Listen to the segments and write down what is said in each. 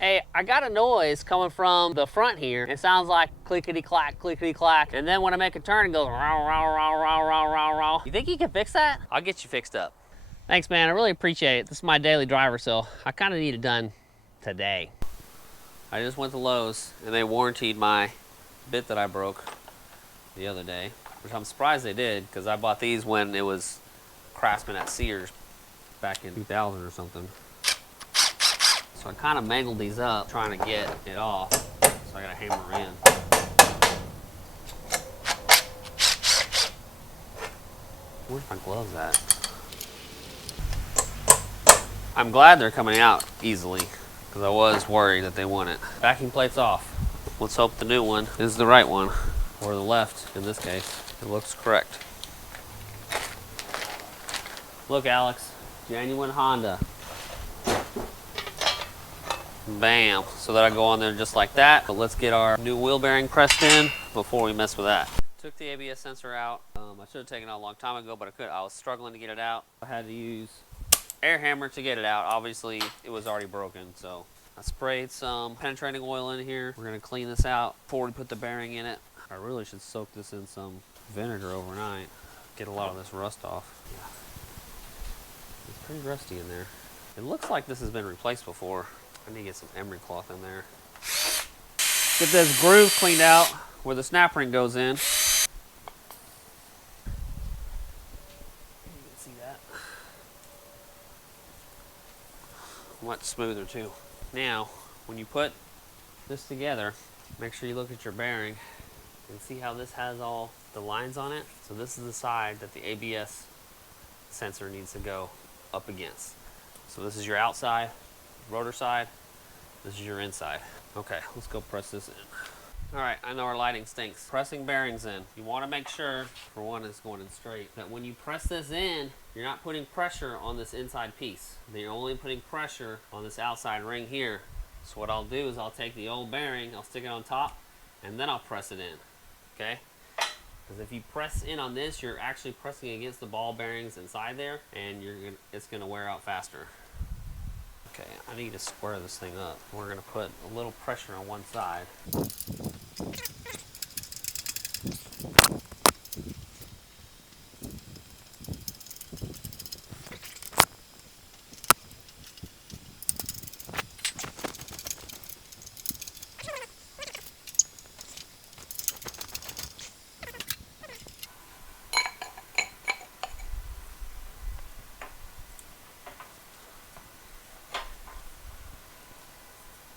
Hey, I got a noise coming from the front here. It sounds like clickety-clack, clickety-clack. And then when I make a turn, it goes row, row, row, row, row, row, row. You think you can fix that? I'll get you fixed up. Thanks, man. I really appreciate it. This is my daily driver, so I kind of need it done today. I just went to Lowe's, and they warrantied my bit that I broke the other day, which I'm surprised they did, because I bought these when it was Craftsman at Sears back in 2000 or something. So I kind of mangled these up trying to get it off, so I got to hammer in. Where's my gloves at? I'm glad they're coming out easily, because I was worried that they wouldn't. Backing plate's off. Let's hope the new one is the right one, or the left in this case. It looks correct. Look, Alex, genuine Honda. Bam, so that'll go on there just like that. But let's get our new wheel bearing pressed in before we mess with that. Took the ABS sensor out. I should have taken it out a long time ago, but I was struggling to get it out. I had to use air hammer to get it out. Obviously, it was already broken, so I sprayed some penetrating oil in here. We're gonna clean this out before we put the bearing in it. I really should soak this in some vinegar overnight. Get a lot of this rust off. Yeah. It's pretty rusty in there. It looks like this has been replaced before. I need to get some emery cloth in there. Get this groove cleaned out where the snap ring goes in. You can see that. Much smoother too. Now, when you put this together, make sure you look at your bearing and see how this has all the lines on it. So this is the side that the ABS sensor needs to go up against. So this is your outside rotor side, this is your inside. Okay, let's go press this in. All right, I know our lighting stinks. Pressing bearings in. You want to make sure, for one, it's going in straight, that when you press this in, you're not putting pressure on this inside piece. You're only putting pressure on this outside ring here. So what I'll do is I'll take the old bearing, I'll stick it on top, and then I'll press it in, okay? Because if you press in on this, you're actually pressing against the ball bearings inside there, and it's gonna wear out faster. Okay, I need to square this thing up. We're gonna put a little pressure on one side.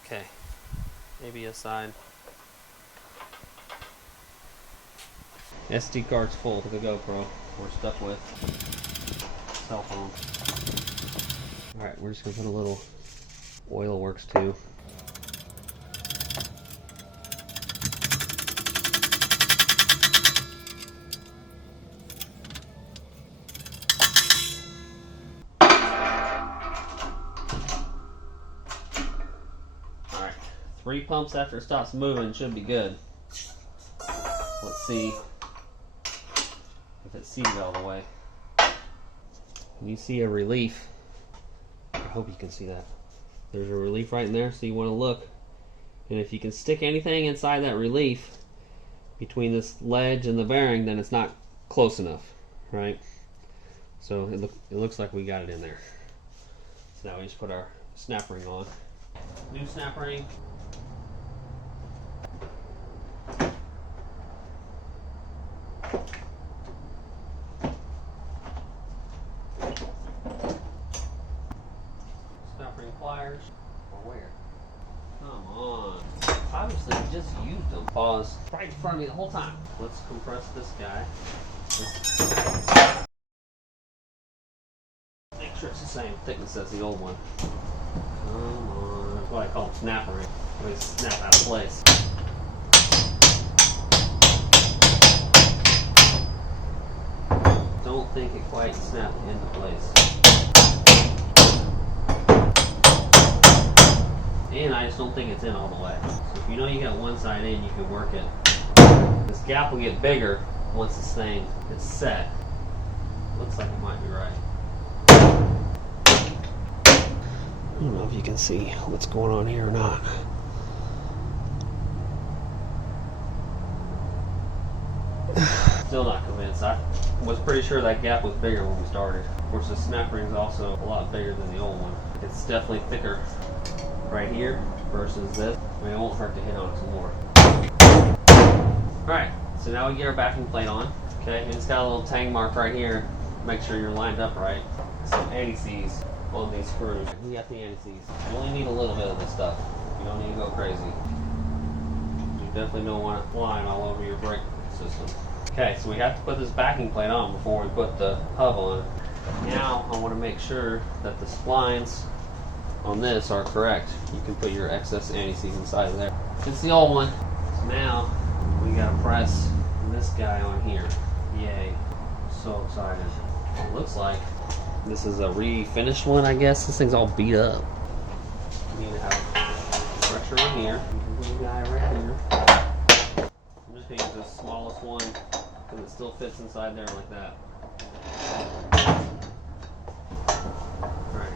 Okay, ABS side. SD card's full to the GoPro. We're stuck with cell phone. Alright, we're just gonna put a little oil works too. Alright, 3 pumps after it stops moving should be good. Let's see if it's seated all the way. And you see a relief. I hope you can see that. There's a relief right in there, so you want to look. And if you can stick anything inside that relief between this ledge and the bearing, then it's not close enough, right? So it looks like we got it in there. So now we just put our snap ring on. New snap ring. Pliers, or where? Come on. Obviously, we just used them. Pause. Right in front of me the whole time. Let's compress this guy. Make sure it's the same thickness as the old one. Come on. That's what I call snappering. They snap out of place. Don't think it quite snapped into place. And I just don't think it's in all the way. So if you know you got one side in, you can work it. This gap will get bigger once this thing is set. Looks like it might be right. don't know if you can see what's going on here or not. Still not convinced. I was pretty sure that gap was bigger when we started. Of course, the snap ring is also a lot bigger than the old one. It's definitely thicker right here versus this. I mean, it won't hurt to hit on it some more. Alright, so now we get our backing plate on. Okay, and it's got a little tang mark right here. Make sure you're lined up right. Some anti-seize on these screws. We got the anti-seize. You only need a little bit of this stuff. You don't need to go crazy. You definitely don't want it flying all over your brake system. Okay, so we have to put this backing plate on before we put the hub on. Now I want to make sure that the splines on this are correct. You can put your excess anti-seize inside of there. It's the old one. So now we gotta press this guy on here. Yay. So excited. It looks like this is a refinished one, I guess. This thing's all beat up. You need to have pressure on here. Little guy right here. I'm just gonna use the smallest one because it still fits inside there like that. Alright.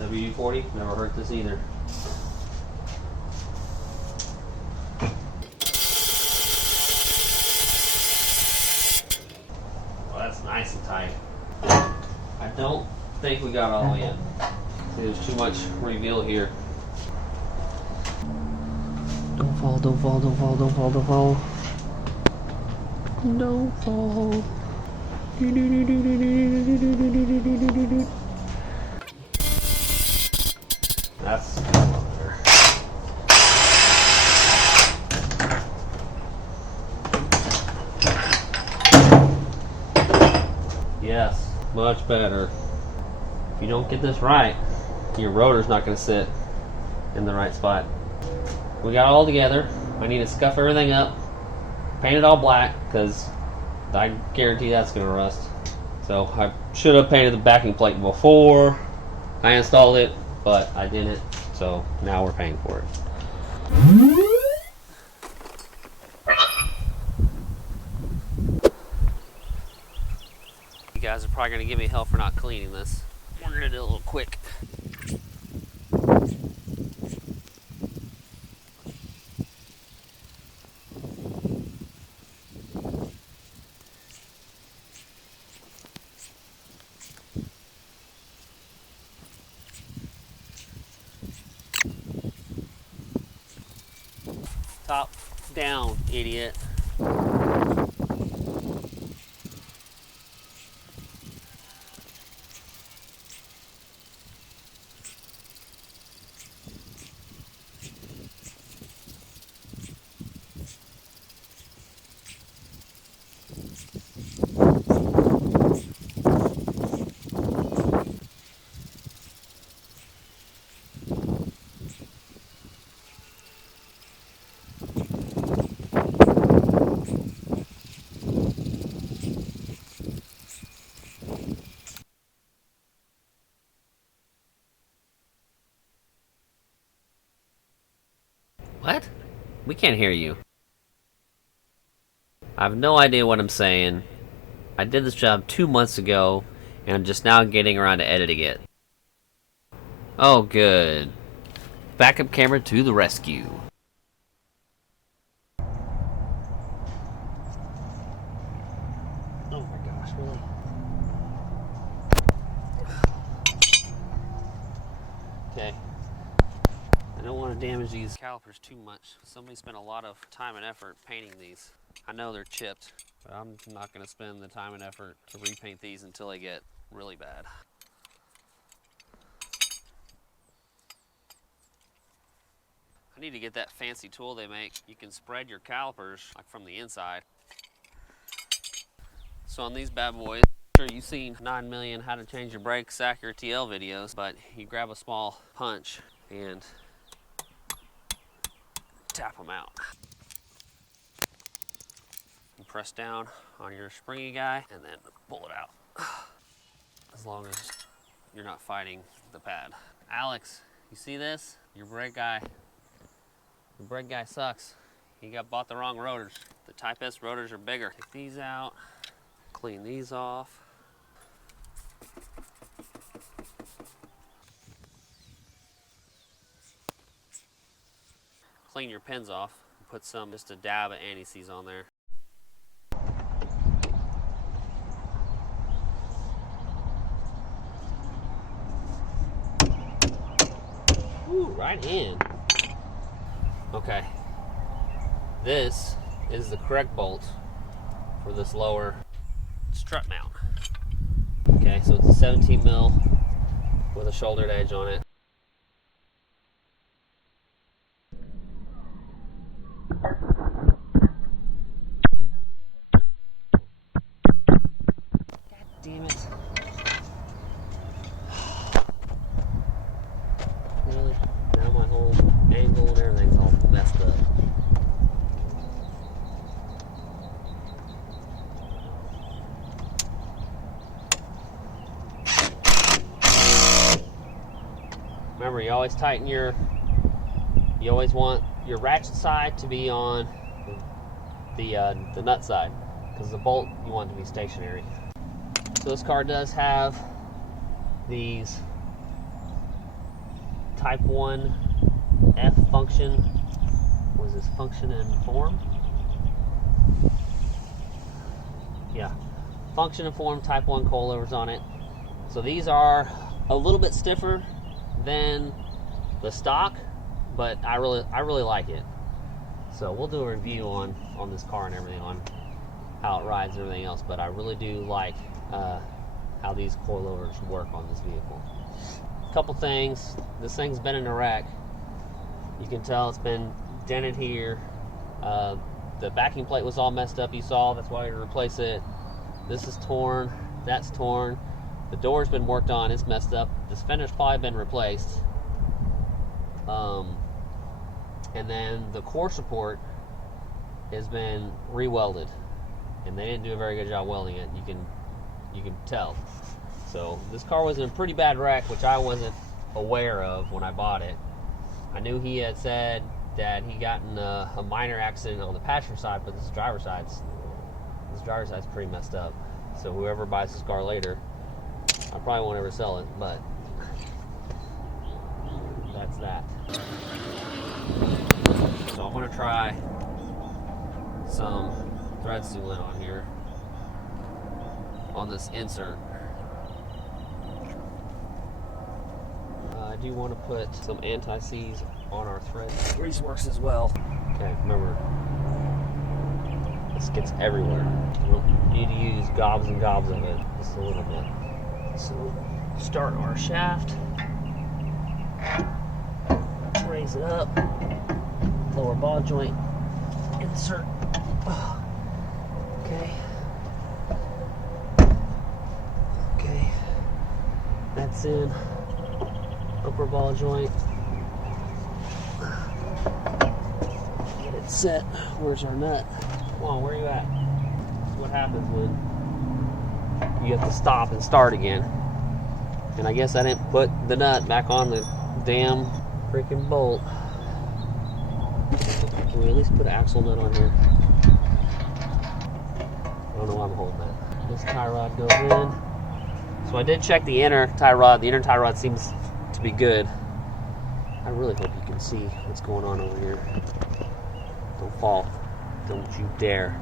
WD-40, never hurt this either. Well, that's nice and tight. I don't think we got all the way in. See, there's too much reveal here. Don't fall, don't fall, don't fall, don't fall, don't fall. Don't fall. That's a lot better. Yes, much better. If you don't get this right, your rotor's not going to sit in the right spot. We got it all together. I need to scuff everything up, paint it all black, because I guarantee that's going to rust. So I should have painted the backing plate before I installed it, but I didn't, so now we're paying for it. You guys are probably going to give me hell for not cleaning this. We're going to do it a little quick. Top down, idiot. What? We can't hear you. I have no idea what I'm saying. I did this job 2 months ago, and I'm just now getting around to editing it. Oh, good. Backup camera to the rescue. Oh my gosh, really? Okay. I don't want to damage these calipers too much. Somebody spent a lot of time and effort painting these. I know they're chipped, but I'm not going to spend the time and effort to repaint these until they get really bad. I need to get that fancy tool they make. You can spread your calipers like from the inside. So on these bad boys, I'm sure you've seen 9 million how to change your brakes Acura TL videos, but you grab a small punch and tap them out. You press down on your springy guy and then pull it out. As long as you're not fighting the pad. Alex, you see this? Your brake guy sucks. He bought the wrong rotors. The Type S rotors are bigger. Take these out. Clean these off. Clean your pins off. Put just a dab of anti-seize on there. Ooh, right in. Okay. This is the correct bolt for this lower strut mount. Okay, so it's a 17 mil with a shouldered edge on it. God damn it. Really? Now my whole angle and everything's all messed up. Remember, you always you always want your ratchet side to be on the nut side, because the bolt, you want it to be stationary. So this car does have these type 1 F function. What is this? Function and form? Yeah. Function and form type 1 coilovers on it. So these are a little bit stiffer than the stock, but I really like it. So we'll do a review on this car and everything, on how it rides and everything else, but I really do like how these coilovers work on this vehicle. A couple things. This thing's been in a wreck. You can tell it's been dented here. The backing plate was all messed up, you saw. That's why we replace it. This is torn. That's torn. The door's been worked on. It's messed up. This fender's probably been replaced. And then the core support has been re-welded, and they didn't do a very good job welding it. You can tell. So this car was in a pretty bad wreck, which I wasn't aware of when I bought it. I knew he had said that he got in a minor accident on the passenger side, but this driver's side's pretty messed up. So whoever buys this car later, I probably won't ever sell it, but that's that. So I'm going to try some thread sealant on here, on this insert. I do want to put some anti-seize on our thread. Grease works as well. Okay, remember, this gets everywhere. You don't need to use gobs and gobs of it, just a little bit. So start our shaft, raise it up, lower ball joint, insert. Okay. Okay. That's in. Upper ball joint. Get it set. Where's our nut? Come on, where are you at? This is what happens when you have to stop and start again. And I guess I didn't put the nut back on the damn freaking bolt. Can we at least put an axle nut on here? I don't know why I'm holding that. This tie rod goes in. So I did check the inner tie rod. The inner tie rod seems to be good. I really hope you can see what's going on over here. Don't fall. Don't you dare.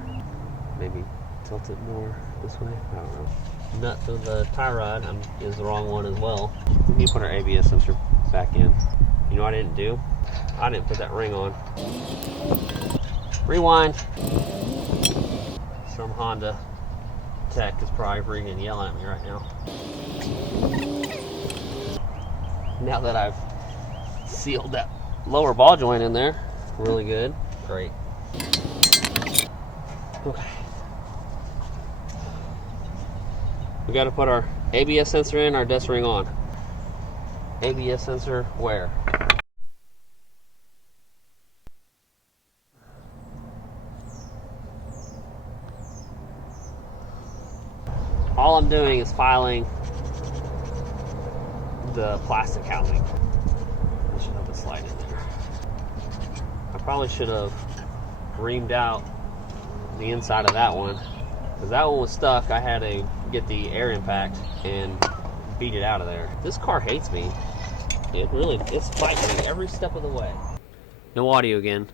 Maybe tilt it more this way. I don't know. Nut to the tie rod is the wrong one as well. We need to put our ABS sensor back in. You know what I didn't do? I didn't put that ring on. Rewind. Some Honda tech is probably freaking yelling at me right now. Now that I've sealed that lower ball joint in there really good. Great. Okay. We got to put our ABS sensor in, our dust ring on. ABS sensor where? All I'm doing is filing the plastic housing. I should have a slide in there. I probably should have reamed out the inside of that one Because that one was stuck, I had to get the air impact and beat it out of there. This car hates me. It's fighting me every step of the way. No audio again,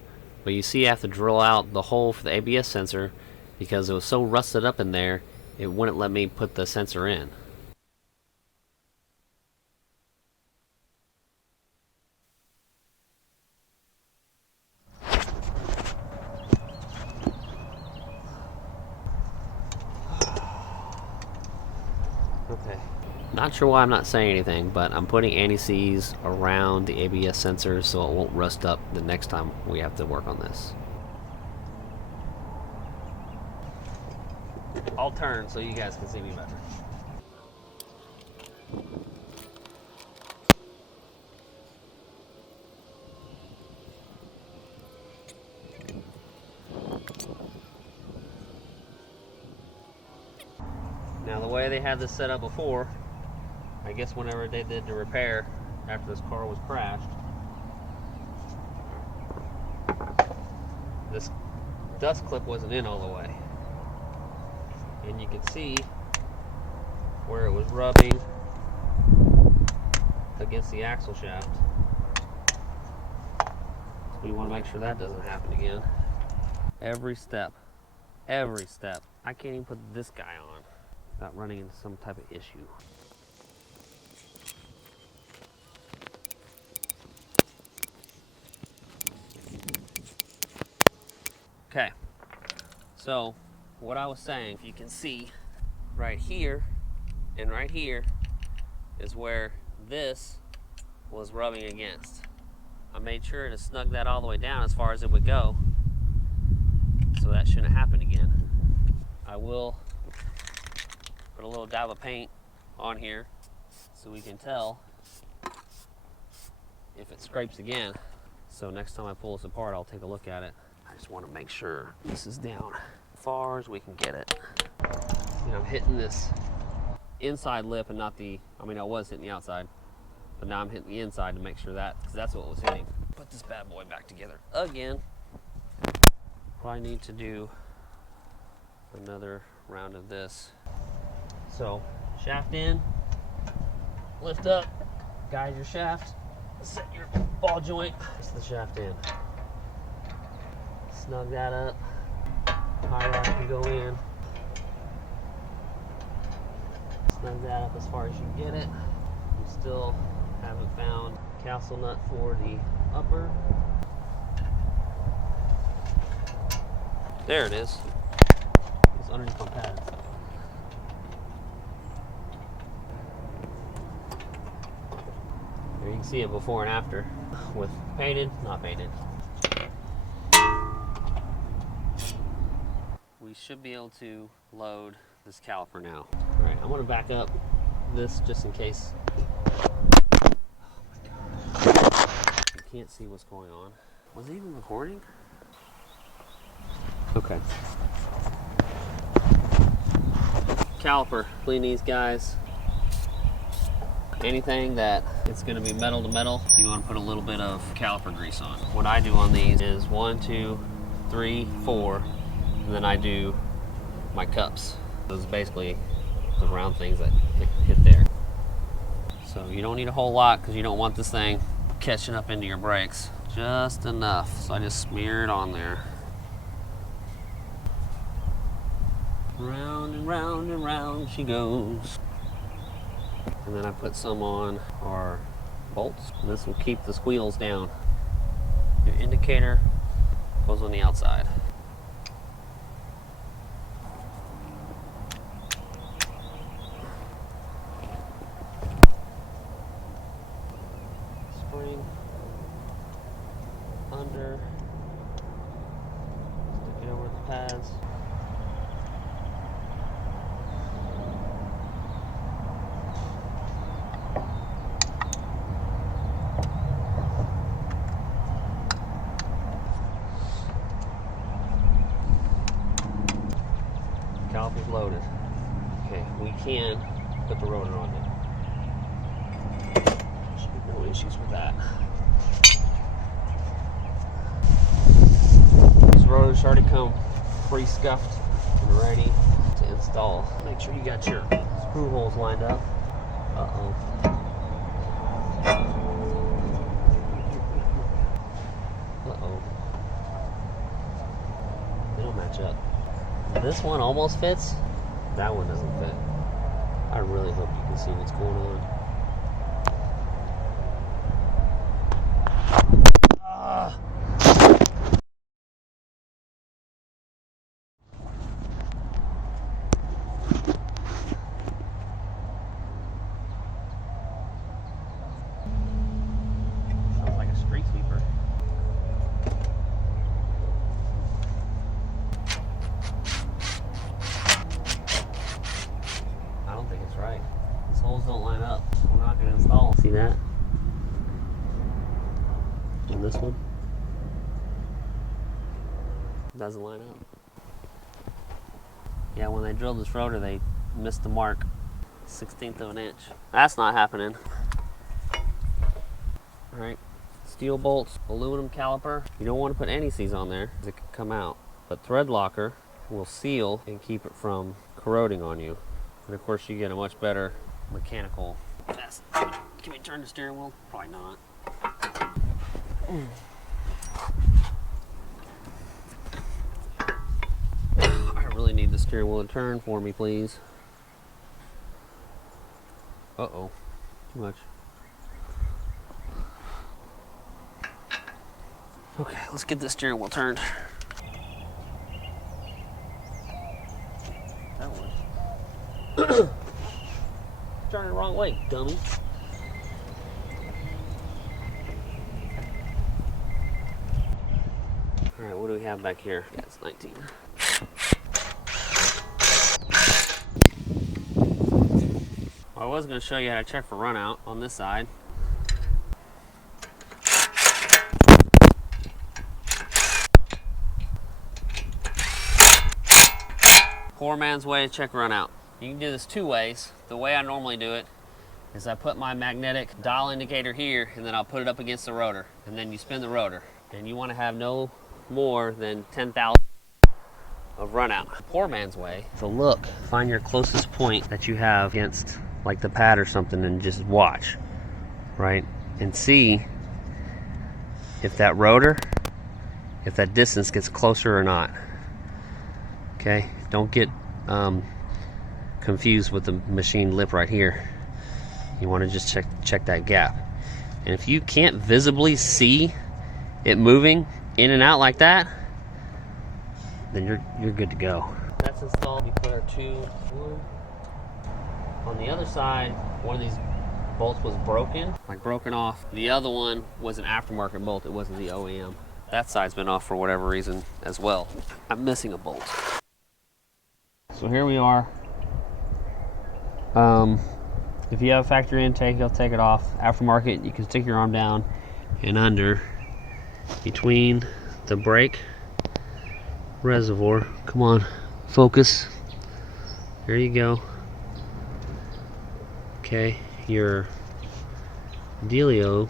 but you see I have to drill out the hole for the ABS sensor because it was so rusted up in there, it wouldn't let me put the sensor in. Okay. Not sure why I'm not saying anything, but I'm putting anti-seize around the ABS sensor so it won't rust up the next time we have to work on this. I'll turn so you guys can see me better. Now the way they had this set up before, I guess whenever they did the repair after this car was crashed, this dust clip wasn't in all the way. And you can see where it was rubbing against the axle shaft. We want to make sure that doesn't happen again. Every step. I can't even put this guy on without running into some type of issue. Okay, so what I was saying, if you can see right here and right here is where this was rubbing against. I made sure to snug that all the way down as far as it would go, so that shouldn't happen again. I will put a little dab of paint on here so we can tell if it scrapes again. So next time I pull this apart, I'll take a look at it. I just want to make sure this is down as far as we can get it. And I'm hitting this inside lip and not the, I was hitting the outside, but now I'm hitting the inside to make sure that, because that's what was hitting. Put this bad boy back together again. Probably need to do another round of this. So, shaft in, lift up, guide your shaft, set your ball joint, press the shaft in. Snug that up, high rod can go in. Snug that up as far as you can get it. You still haven't found castle nut for the upper. There it is. It's underneath my pads. There you can see it before and after with painted, not painted. We should be able to load this caliper now. All right, I'm gonna back up this just in case. Oh my gosh. You can't see what's going on. Was it even recording? Okay. Caliper, clean these guys. Anything that it's going to be metal to metal, you want to put a little bit of caliper grease on. What I do on these is 1, 2, 3, 4, and then I do my cups. Those are basically the round things that hit there. So you don't need a whole lot because you don't want this thing catching up into your brakes. Just enough. So I just smear it on there. Round and round and round she goes. And then I put some on our bolts. This will keep the squeals down. Your indicator goes on the outside. Spring under. Stick it over the pads. Caliper's loaded. Okay, we can put the rotor on it. Should be no issues with that. This rotor's already come pre-scuffed and ready to install. Make sure you got your screw holes lined up. Uh-oh. Uh-oh. They don't match up. This one almost fits. That one doesn't fit. I really hope you can see what's going on. Sounds like a street sweeper. I don't think it's right. These holes don't line up. We're not going to install. See that? And this one doesn't line up. Yeah, when they drilled this rotor, they missed the mark. 1/16 of an inch. That's not happening. All right, steel bolts, aluminum caliper. You don't want to put any of these on there because it could come out. But thread locker will seal and keep it from corroding on you. And of course, you get a much better mechanical test. Can we turn the steering wheel? Probably not. I really need the steering wheel to turn for me, please. Uh-oh, too much. Okay, let's get this steering wheel turned. That one. Turn it the wrong way, dummy. All right, what do we have back here? Yeah, it's 19. Well, I was going to show you how to check for run out on this side. Poor man's way to check run out. You can do this two ways. The way I normally do it is I put my magnetic dial indicator here and then I'll put it up against the rotor and then you spin the rotor. And you want to have no more than 10,000 of run out. Poor man's way. So look, find your closest point that you have against like the pad or something and just watch, right? And see if that rotor, if that distance gets closer or not. Okay, don't get confused with the machine lip right here. You want to just check that gap. And if you can't visibly see it moving in and out like that, then you're good to go. That's installed. We put our tube on the other side. One of these bolts was broken, like broken off. The other one was an aftermarket bolt. It wasn't the OEM. That side's been off for whatever reason as well. I'm missing a bolt. So here we are. If you have a factory intake, you'll take it off. Aftermarket, you can stick your arm down and under between the brake reservoir. Come on, focus. There you go. Okay, your dealio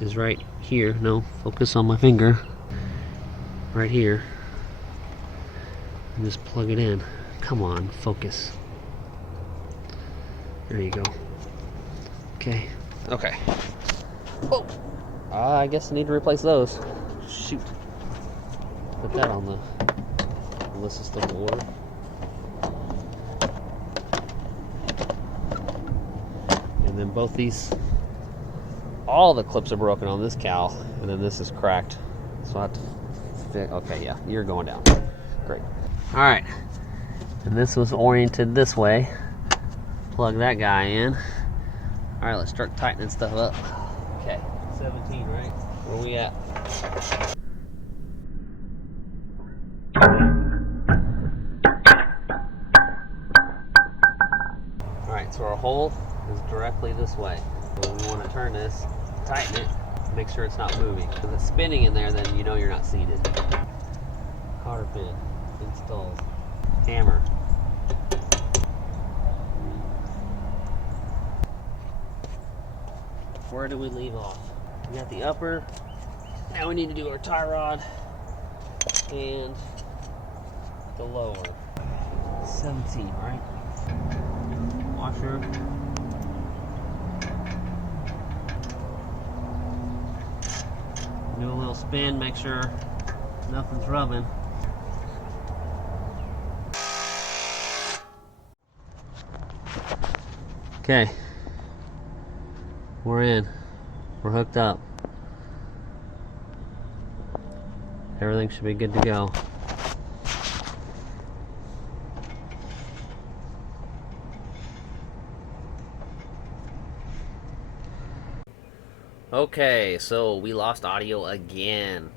is right here. No, focus on my finger. Right here. And just plug it in. Come on, focus. There you go. Okay. Okay. Oh! I guess I need to replace those. Shoot. Put that on the list of stuff to order. And then both these, all the clips are broken on this cowl, and then this is cracked. So I have to fix. Okay, yeah, you're going down. Great. All right. And this was oriented this way. Plug that guy in. All right, let's start tightening stuff up. Okay, 17, right? Where we at? All right, so our hole is directly this way. So we want to turn this, tighten it, make sure it's not moving. If it's spinning in there, then you know you're not seated. Cotter pin installed. Hammer. Where do we leave off? We got the upper. Now we need to do our tie rod and the lower. 17, right? Washer. Do a little spin, make sure nothing's rubbing. Okay, we're in. We're hooked up. Everything should be good to go. Okay, so we lost audio again.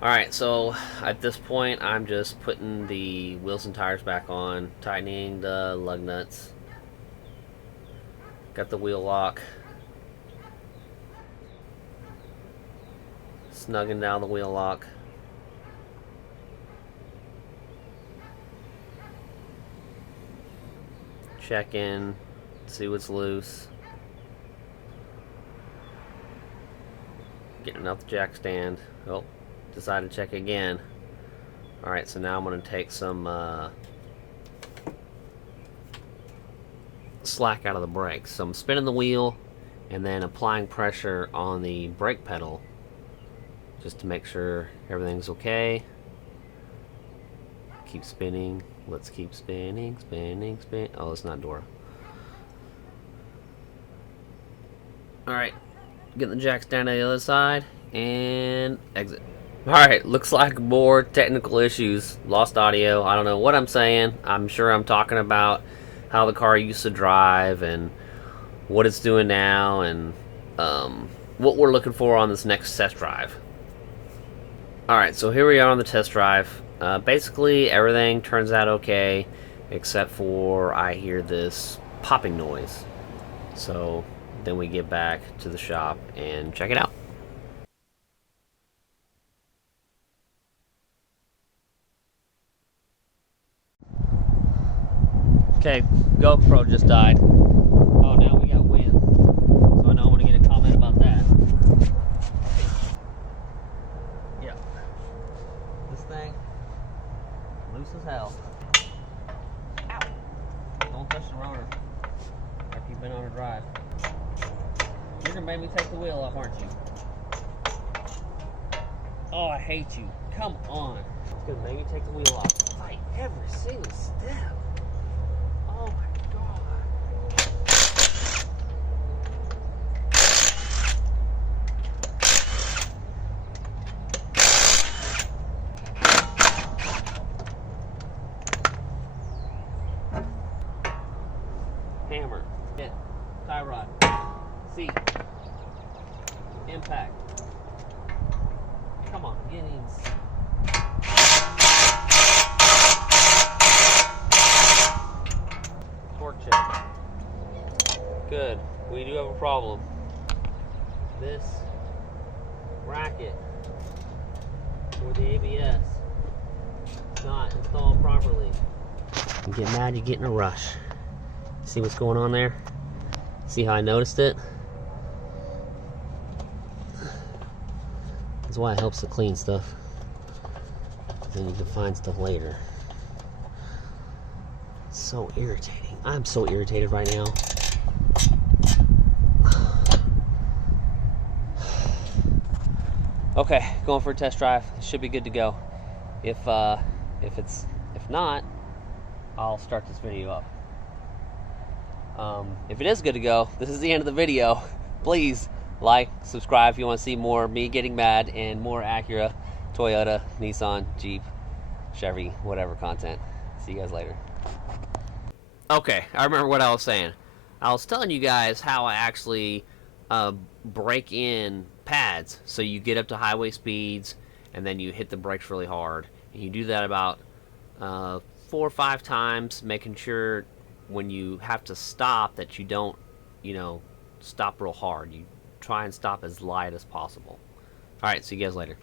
Alright, so at this point I'm just putting the wheels and tires back on, tightening the lug nuts. Got the wheel lock. Snugging down the wheel lock. Check in, see what's loose. Getting out the jack stand. Oh, decided to check again. Alright, so now I'm going to take some slack out of the brakes. So I'm spinning the wheel and then applying pressure on the brake pedal just to make sure everything's okay. Keep spinning. Let's keep spinning, spinning, spin. Oh, it's not Dora. Alright. Get the jack stand on the other side and exit. Alright, looks like more technical issues. Lost audio. I don't know what I'm saying. I'm sure I'm talking about how the car used to drive and what it's doing now and what we're looking for on this next test drive. Alright, so here we are on the test drive. Basically, everything turns out okay, except for I hear this popping noise. So then we get back to the shop and check it out. Okay, GoPro just died. Oh, now we got wind. So I know I want to get a comment about that. Yeah. This thing, loose as hell. Ow! Don't touch the rotor after you've been on a drive. You're gonna make me take the wheel off, aren't you? Oh, I hate you. Come on. It's gonna make me take the wheel off. Fight every single step. Oh my God. Hammer. Hit. Tie rod. Seat. Impact. Come on, get in. Torque check. Good. We do have a problem. This bracket for the ABS is not installed properly. You get mad, you get in a rush. See what's going on there? See how I noticed it? That's why it helps to clean stuff. Then you can find stuff later. It's so irritating. I'm so irritated right now. Okay, going for a test drive. Should be good to go. If not, I'll start this video up. If it is good to go, this is the end of the video. Please like, subscribe if you want to see more of me getting mad and more Acura, Toyota, Nissan, Jeep, Chevy, whatever content. See you guys later. Okay, I remember what I was saying. I was telling you guys how I actually break in pads. So you get up to highway speeds and then you hit the brakes really hard. And you do that about 4 or 5 times, making sure when you have to stop that you don't, stop real hard. You try and stop as light as possible. Alright, see you guys later.